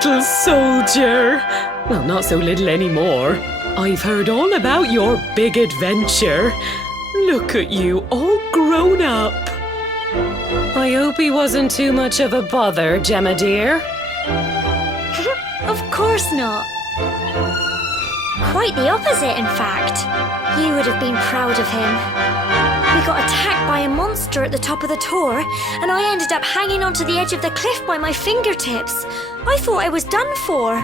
little soldier. Well, not so little anymore. I've heard all about your big adventure. Look at you, all grown up. I hope he wasn't too much of a bother, Gemma dear. Of course not. Quite the opposite, in fact. You would have been proud of him. We got attacked by a monster at the top of the tor, and I ended up hanging onto the edge of the cliff by my fingertips. I thought I was done for.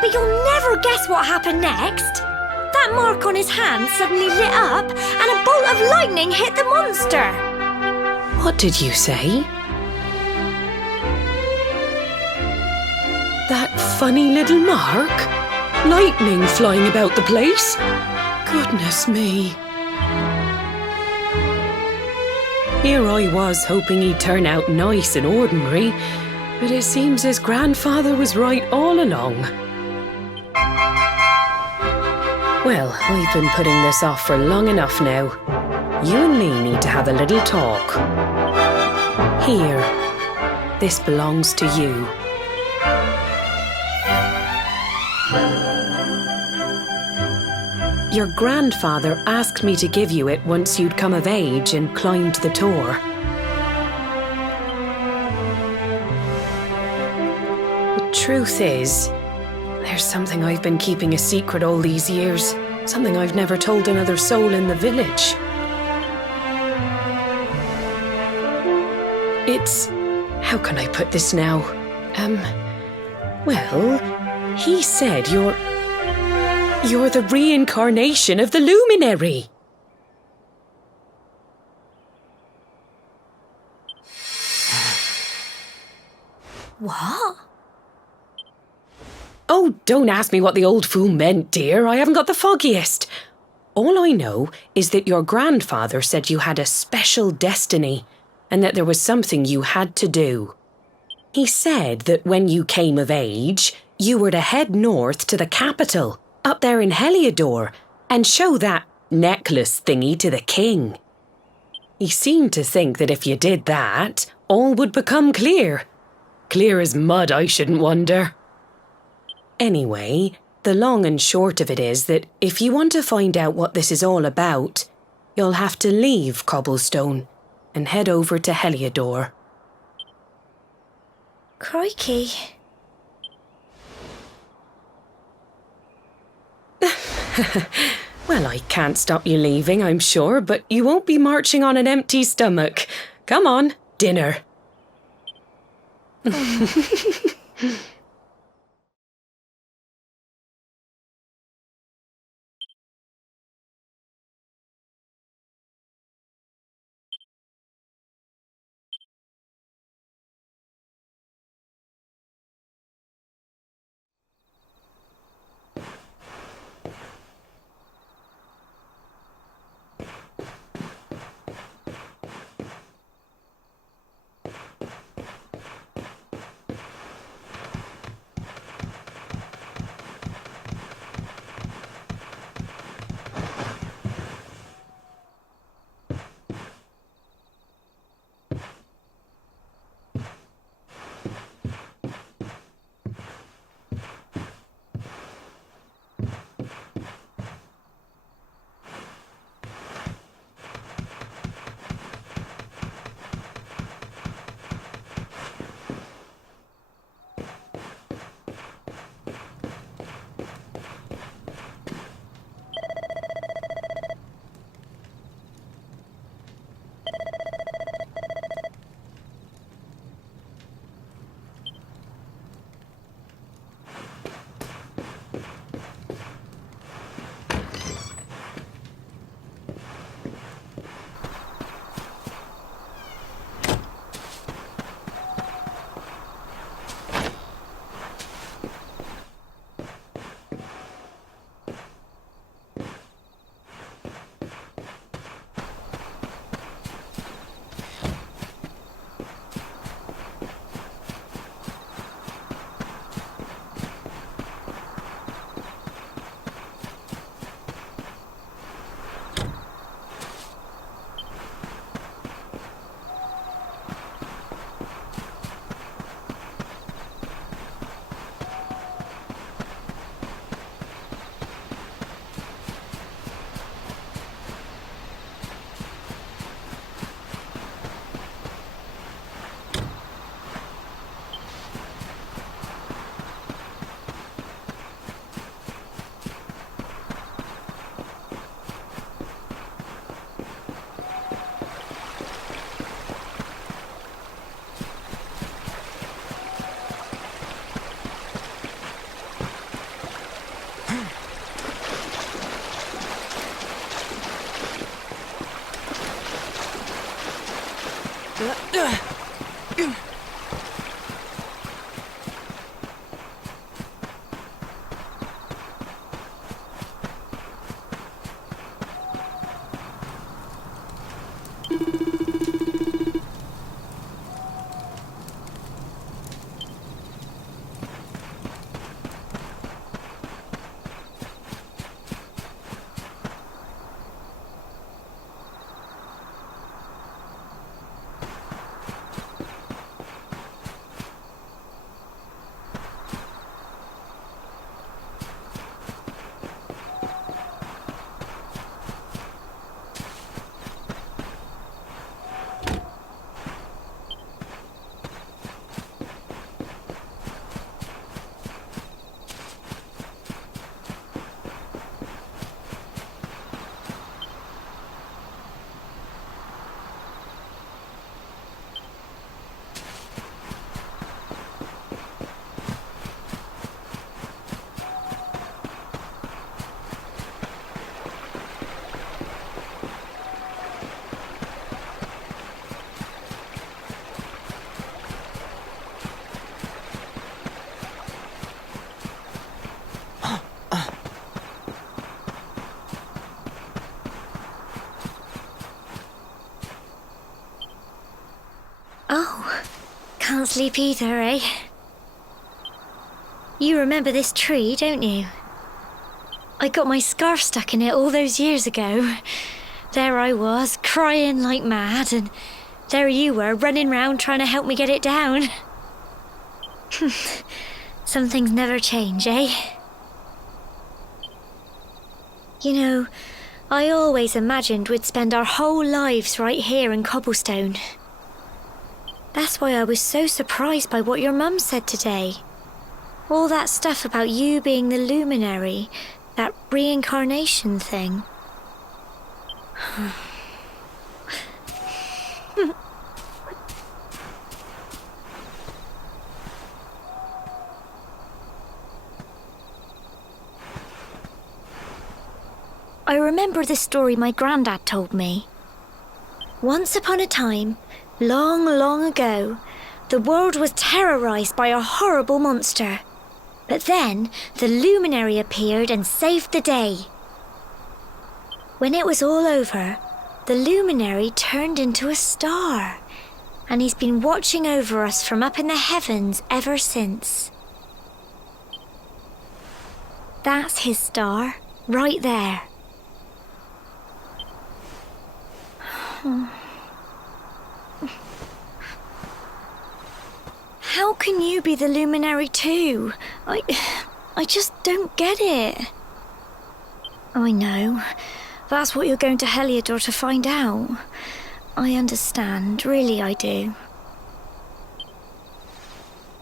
But you'll never guess what happened next. That mark on his hand suddenly lit up, and a bolt of lightning hit the monster. What did you say? That funny little mark? Lightning flying about the place? Goodness me. Here I was hoping he'd turn out nice and ordinary, but it seems his grandfather was right all along. Well, I've been putting this off for long enough now. You and me need to have a little talk. Here, this belongs to you. Your grandfather asked me to give you it once you'd come of age and climbed the tor. The truth is, there's something I've been keeping a secret all these years. Something I've never told another soul in the village. It's... how can I put this now? Well, he said you're the reincarnation of the luminary. What? Oh, don't ask me what the old fool meant, dear. I haven't got the foggiest. All I know is that your grandfather said you had a special destiny and that there was something you had to do. He said that when you came of age, you were to head north to the capital, up there in Heliodor, and show that necklace thingy to the king. He seemed to think that if you did that, all would become clear. Clear as mud, I shouldn't wonder. Anyway, the long and short of it is that if you want to find out what this is all about, you'll have to leave Cobblestone and head over to Heliodor. Crikey. Well, I can't stop you leaving, I'm sure, but you won't be marching on an empty stomach. Come on, dinner. Oh, can't sleep either, eh? You remember this tree, don't you? I got my scarf stuck in it all those years ago. There I was, crying like mad, and there you were, running round trying to help me get it down. Some things never change, eh? You know, I always imagined we'd spend our whole lives right here in Cobblestone. That's why I was so surprised by what your mum said today. All that stuff about you being the luminary, that reincarnation thing. I remember the story my granddad told me. Once upon a time, long, long ago, the world was terrorized by a horrible monster. But then, the luminary appeared and saved the day. When it was all over, the luminary turned into a star, and he's been watching over us from up in the heavens ever since. That's his star, right there. How can you be the luminary too? I just don't get it. I know. That's what you're going to Heliodor to find out. I understand, really I do.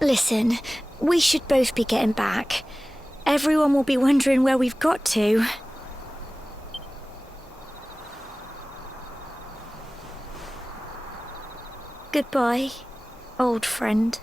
Listen, we should both be getting back. Everyone will be wondering where we've got to. Goodbye, old friend.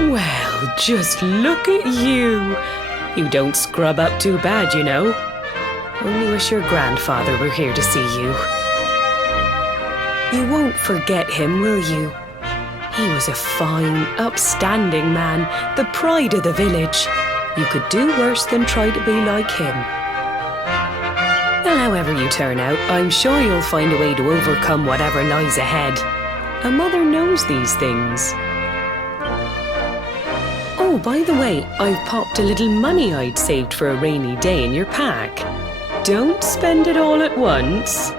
Well, just look at you. You don't scrub up too bad, you know. Only wish your grandfather were here to see you. You won't forget him, will you? He was a fine, upstanding man, the pride of the village. You could do worse than try to be like him. Well, however you turn out, I'm sure you'll find a way to overcome whatever lies ahead. A mother knows these things. Oh, by the way, I've popped a little money I'd saved for a rainy day in your pack. Don't spend it all at once.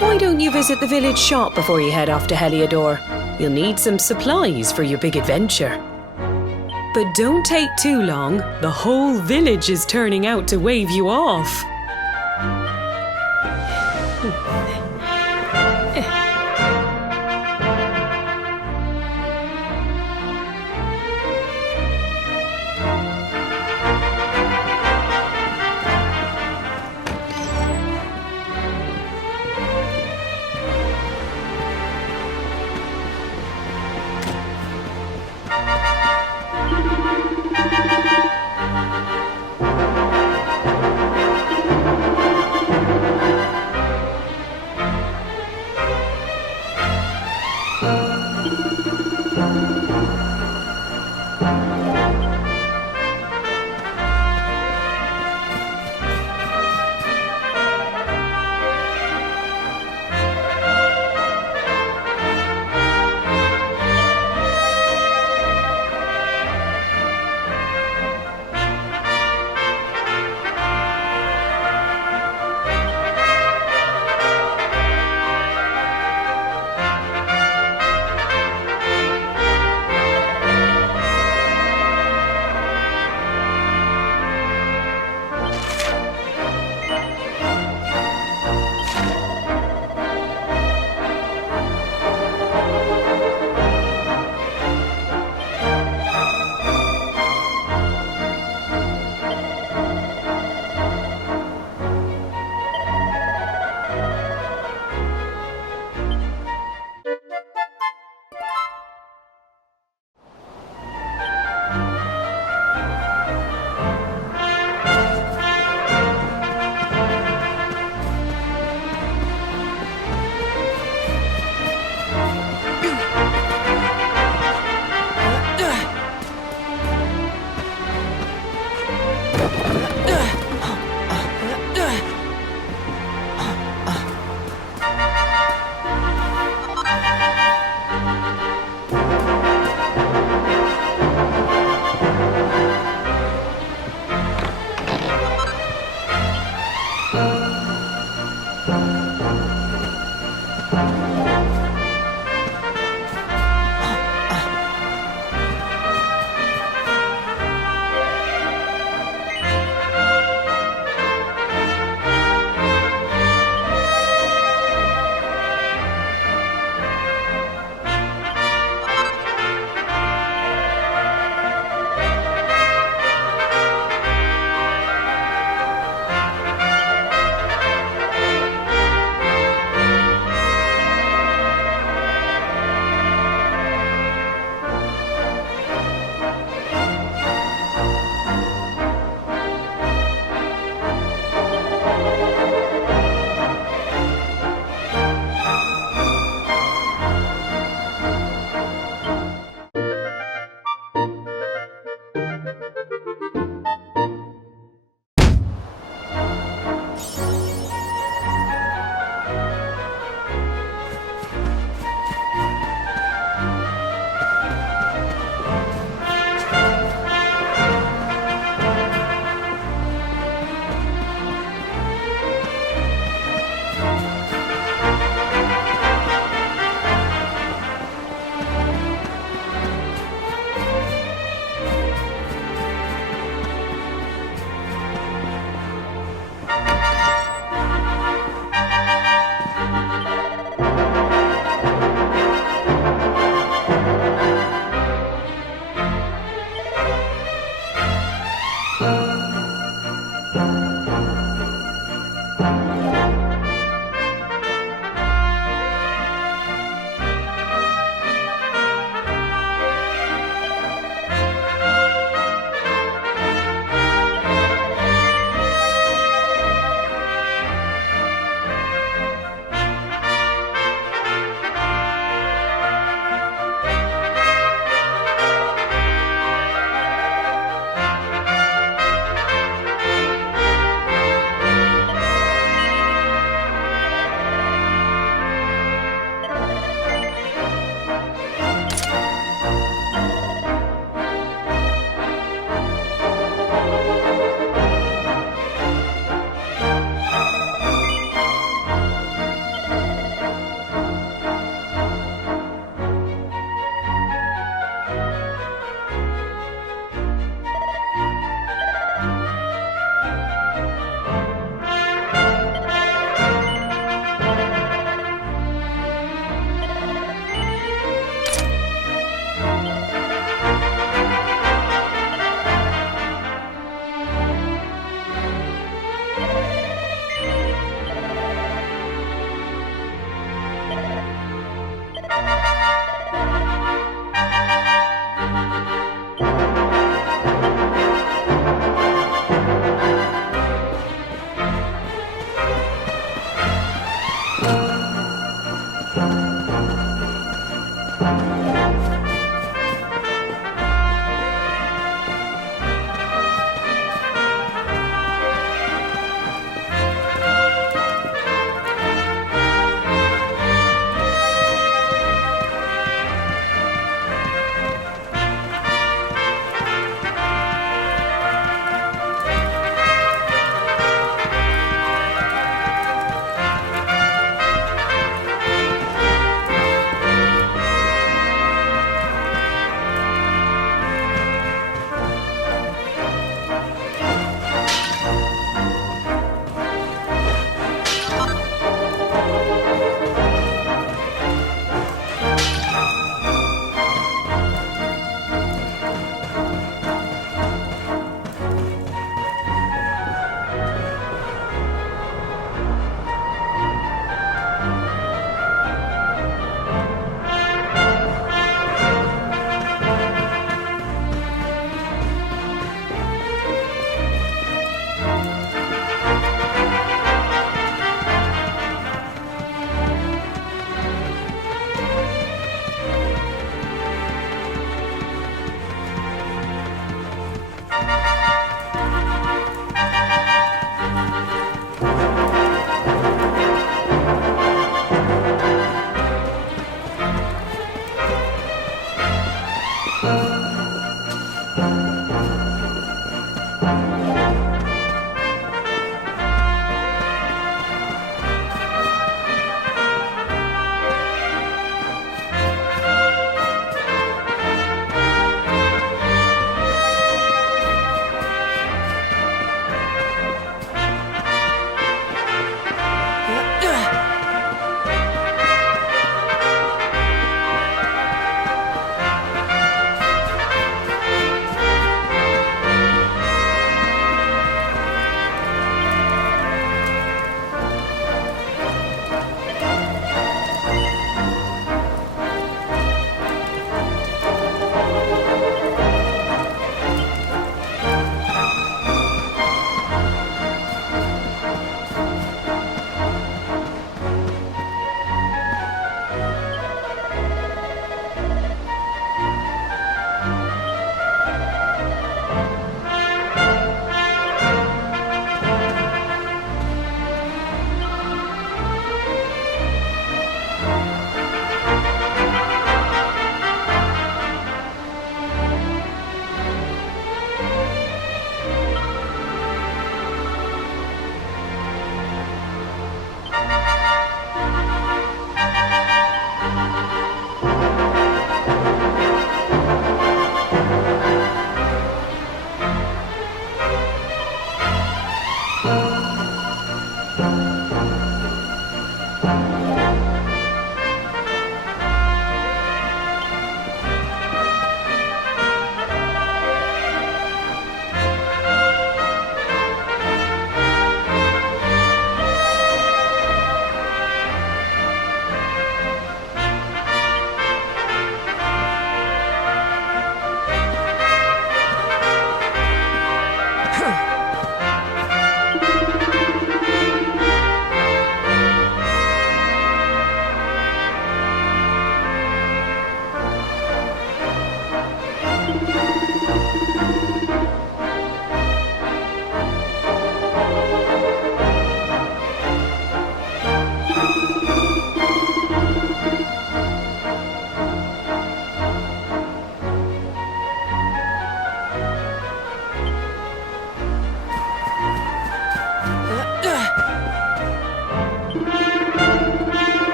Why don't you visit the village shop before you head off to Heliodor? You'll need some supplies for your big adventure. But don't take too long. The whole village is turning out to wave you off.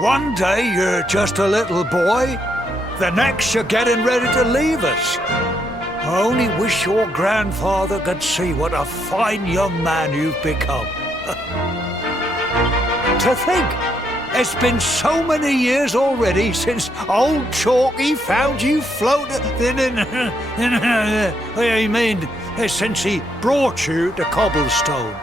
One day you're just a little boy, the next you're getting ready to leave us. I only wish your grandfather could see what a fine young man you've become. To think, it's been so many years already since old Chalky found you floating I mean, since he brought you to Cobblestone.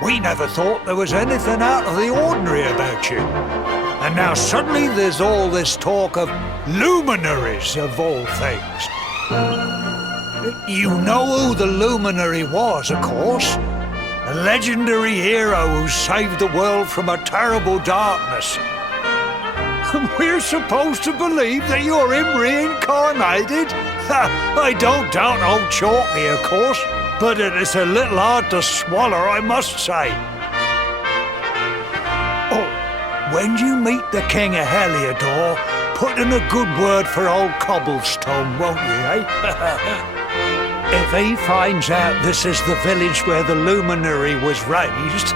We never thought there was anything out of the ordinary about you. And now suddenly there's all this talk of luminaries of all things. You know who the luminary was, of course. A legendary hero who saved the world from a terrible darkness. And we're supposed to believe that you're him reincarnated? I don't doubt old Chalky, of course, but it is a little hard to swallow, I must say. Oh, when you meet the King of Heliodor, put in a good word for old Cobblestone, won't you, eh? If he finds out this is the village where the luminary was raised,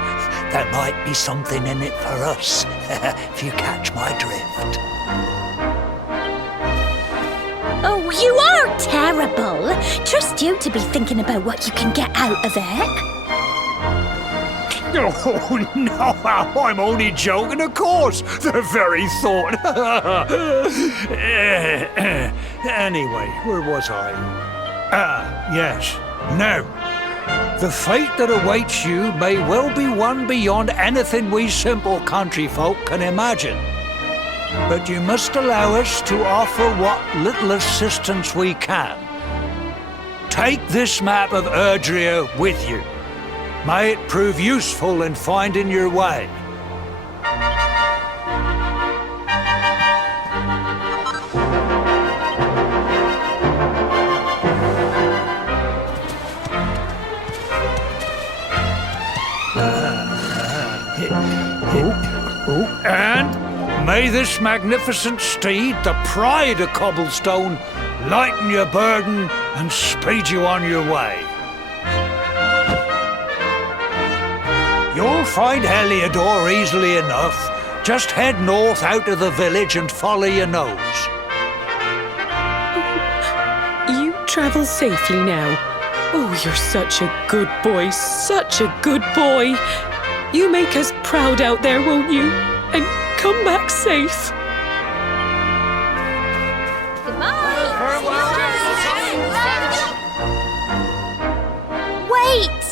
there might be something in it for us, if you catch my drift. Oh, you are terrible. Trust you to be thinking about what you can get out of it. Oh, no, I'm only joking, of course. The very thought. Anyway, where was I? Yes. Now, the fate that awaits you may well be one beyond anything we simple country folk can imagine. But you must allow us to offer what little assistance we can. Take this map of Erdrea with you. May it prove useful in finding your way. And may this magnificent steed, the pride of Cobblestone, lighten your burden and speed you on your way. You'll find Heliodor easily enough. Just head north out of the village and follow your nose. You travel safely now. Oh, you're such a good boy, such a good boy. You make us proud out there, won't you? And come back safe. Wait!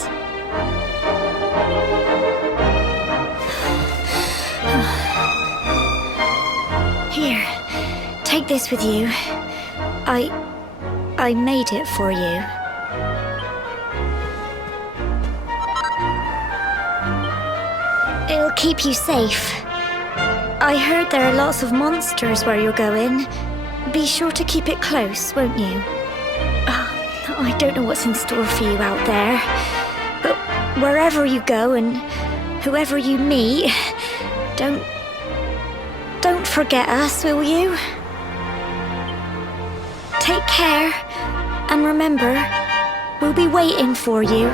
Here, take this with you. I made it for you. It'll keep you safe. I heard there are lots of monsters where you're going. Be sure to keep it close, won't you? I don't know what's in store for you out there, but wherever you go and whoever you meet, don't forget us, will you? Take care, and remember, we'll be waiting for you.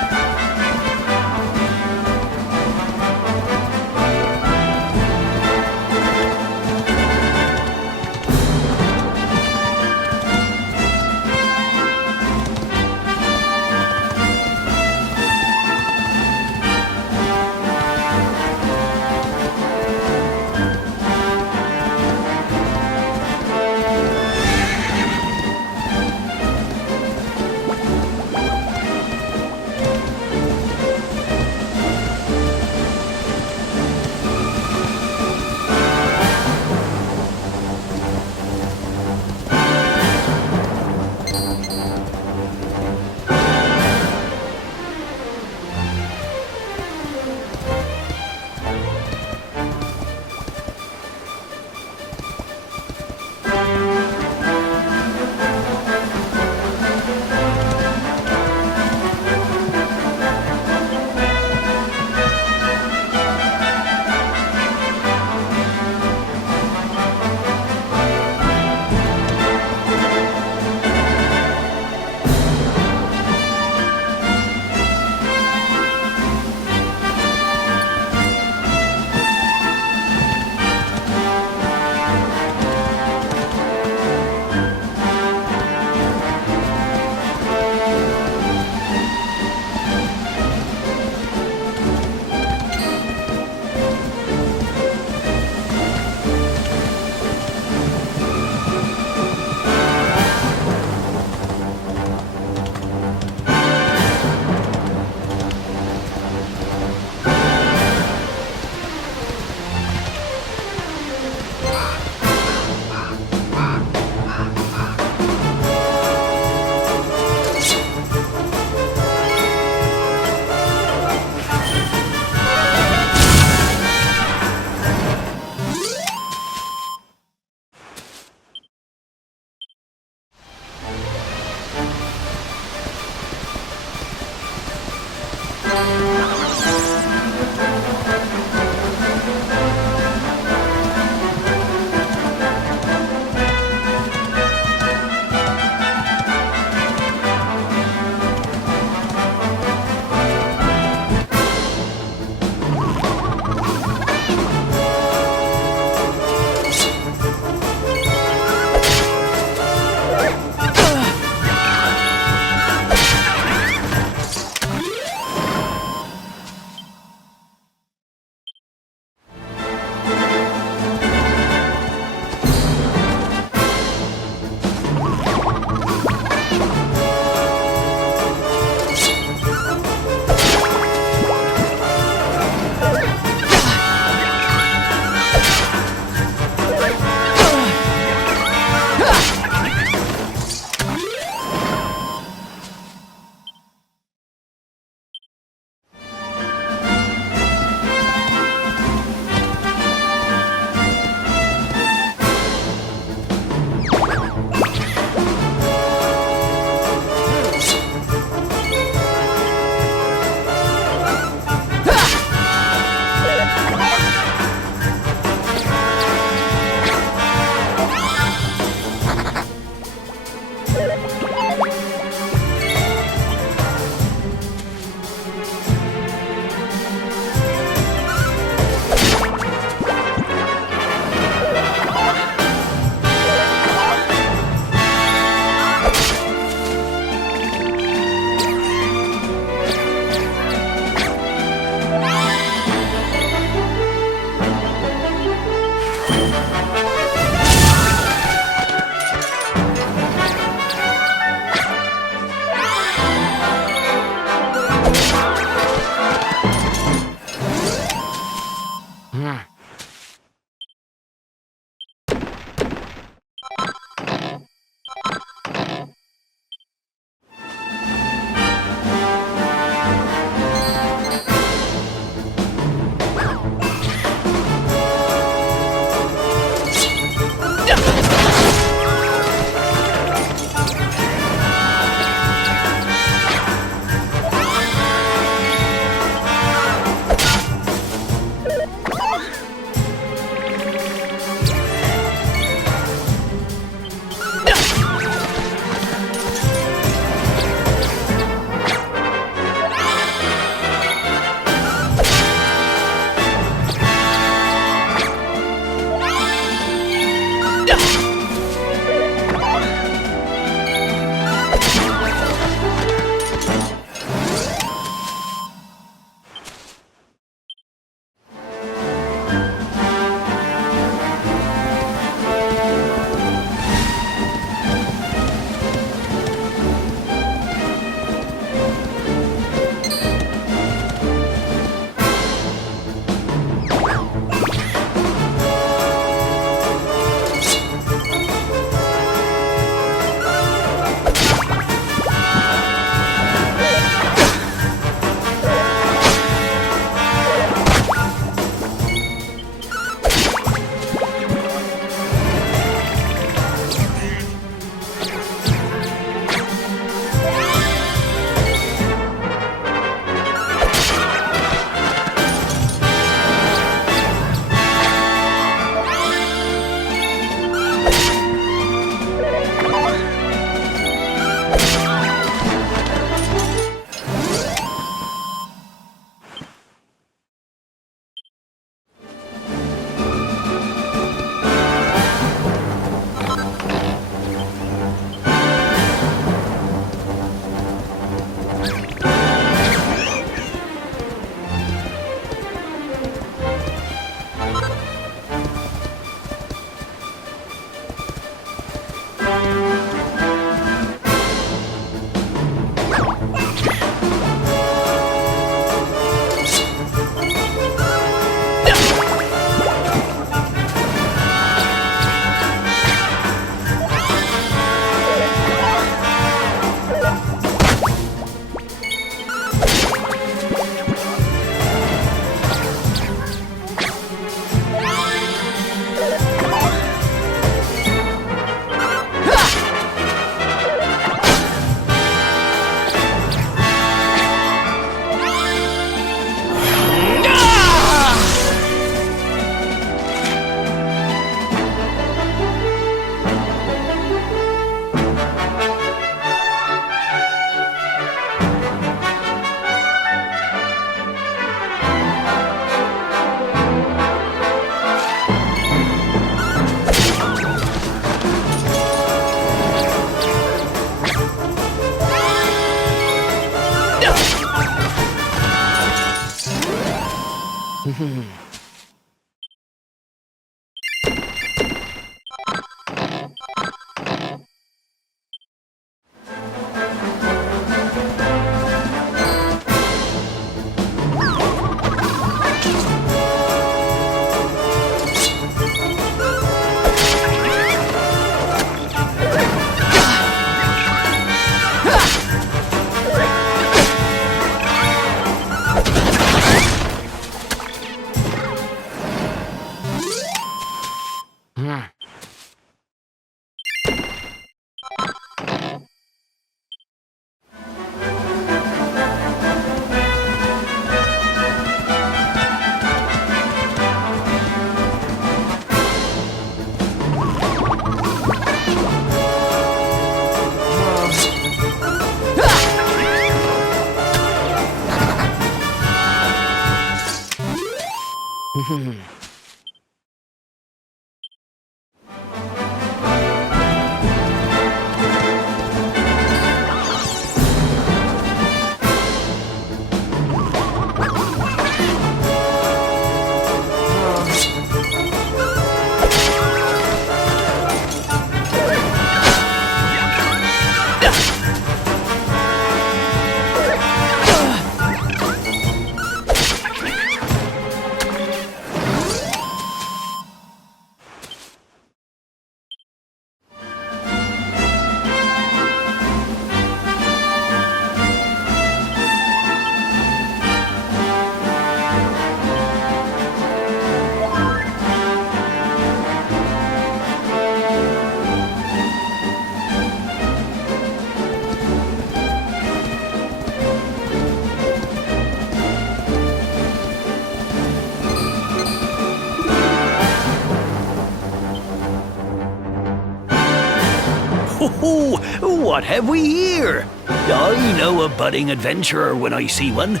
Oh, what have we here? I know a budding adventurer when I see one.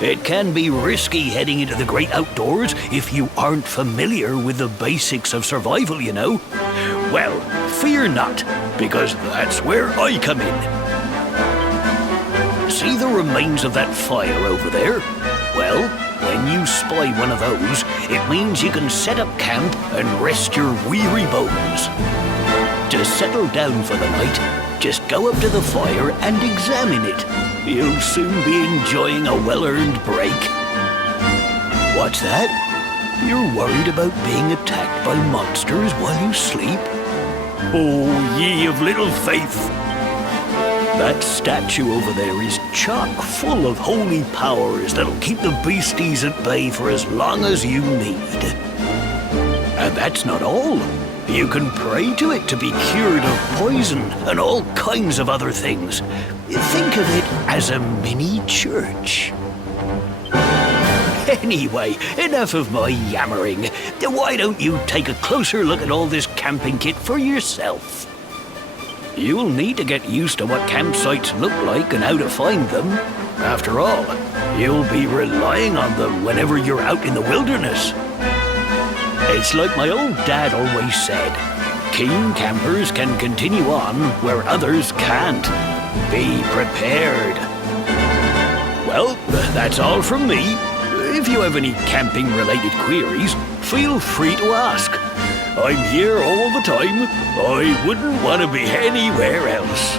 It can be risky heading into the great outdoors if you aren't familiar with the basics of survival, you know. Well, fear not, because that's where I come in. See the remains of that fire over there? Well, when you spy one of those, it means you can set up camp and rest your weary bones. To settle down for the night, just go up to the fire and examine it. You'll soon be enjoying a well-earned break. What's that? You're worried about being attacked by monsters while you sleep? Oh, ye of little faith! That statue over there is chock full of holy powers that'll keep the beasties at bay for as long as you need. And that's not all. You can pray to it to be cured of poison and all kinds of other things. Think of it as a mini church. Anyway, enough of my yammering. Why don't you take a closer look at all this camping kit for yourself? You'll need to get used to what campsites look like and how to find them. After all, you'll be relying on them whenever you're out in the wilderness. It's like my old dad always said, keen campers can continue on where others can't. Be prepared. Well, that's all from me. If you have any camping-related queries, feel free to ask. I'm here all the time. I wouldn't want to be anywhere else.